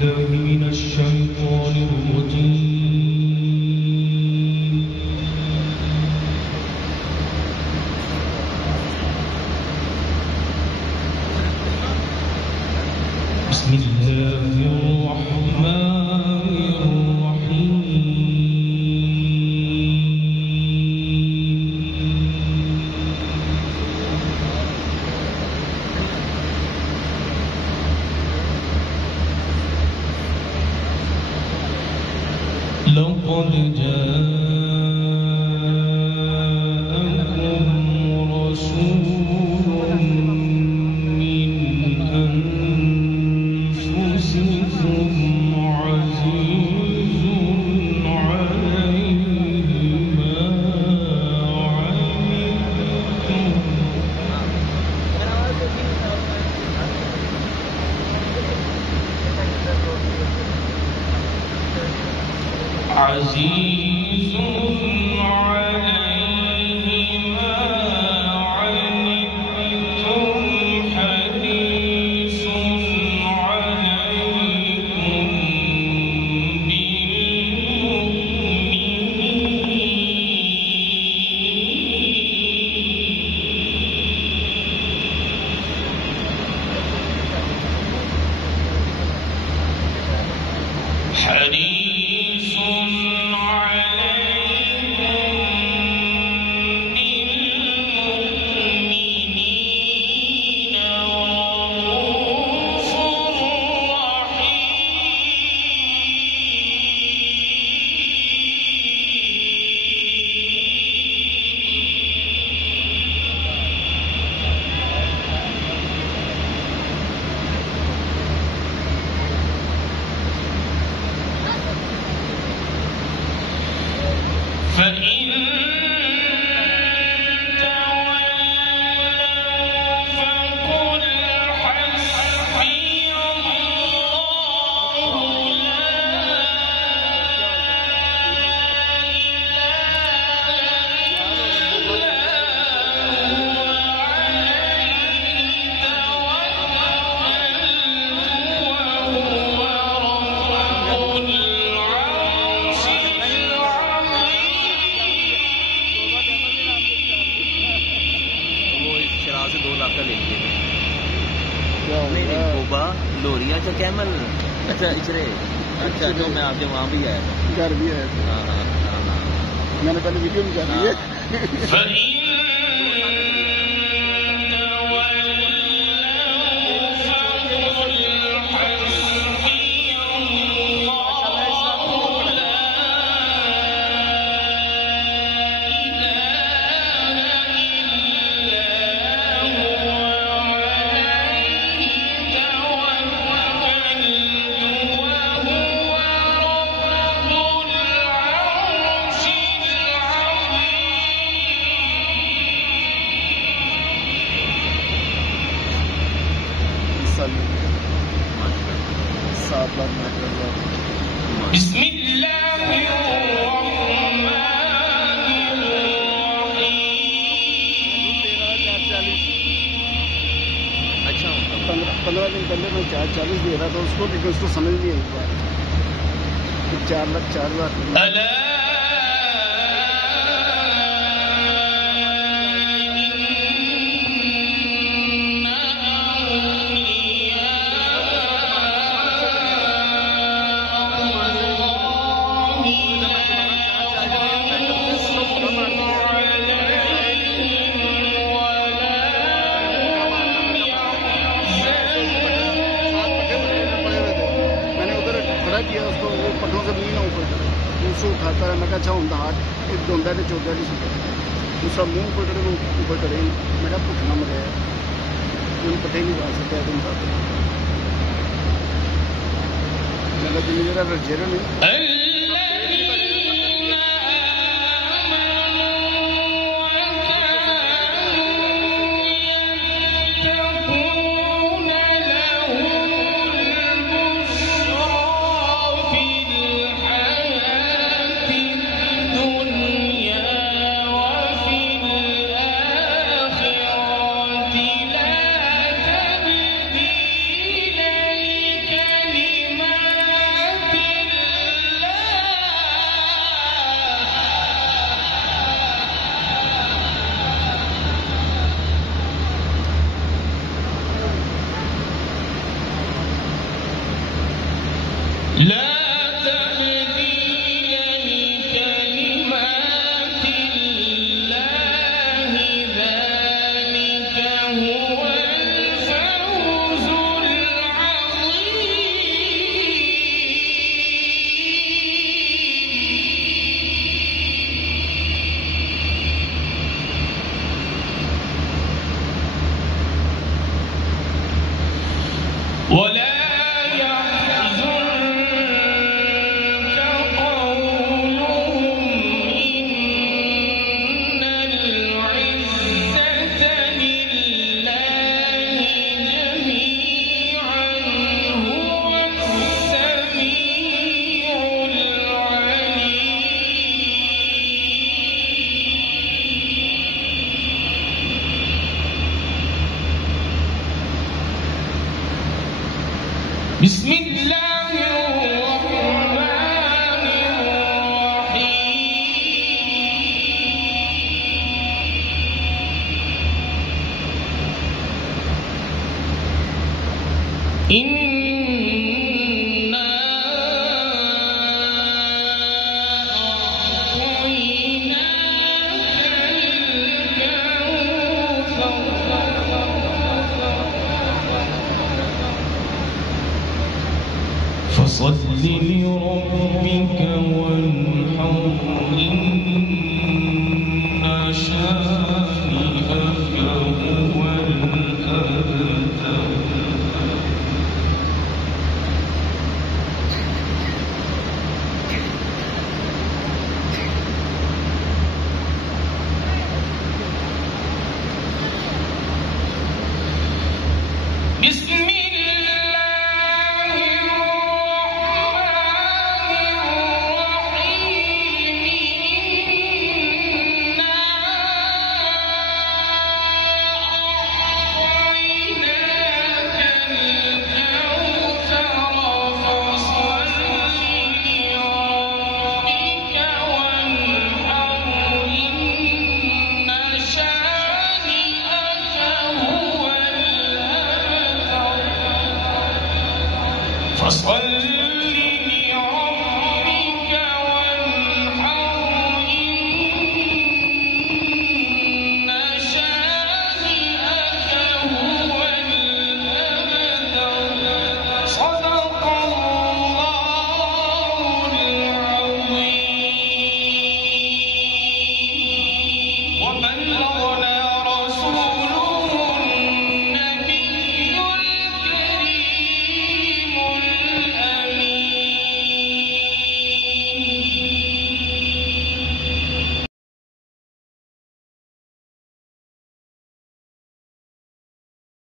بالله من الشيطان الرجيم. بسم الله الرحمن الرحيم. لقد جاءكم رسول من أنفسكم عزيز عليه ما عنتم عزيز عليه ما عنتم حريص عليكم بالمؤمنين حريص فإن लोरिया जो कैमल अच्छा इचरे अच्छा जो मैं आपके वहाँ भी आया था घर भी है। हाँ मैंने पहले वीडियो भी कर दी है। بسم الله الرحمن الرحيم. अच्छा 15 दिन पहले मैं 440 दे रहा था उसको, लेकिन उसको समझ नहीं आई बात। 4,04,000 किया उसको, वो पटों से भी ना ऊपर चढ़े, उसको उठाता है। मैं कहा अच्छा होंदा हाथ एक डोंदा ने चौथा नहीं सुनता, दूसरा मुंह ऊपर चढ़े, वो ऊपर चढ़े। मैं कहा भुखना मरे तुम पटे नहीं पा सकते तुम साथ। मैं कहा जिन्हें जरा रजेरा नहीं لا تبديل لكلمات لا تبديل لكلمات الله ذلك هو الفوز العظيم. ولا بسم الله الرحمن الرحيم. إنا فصل لربك وانحر إن شانئك هو الأبتر. بسم فصل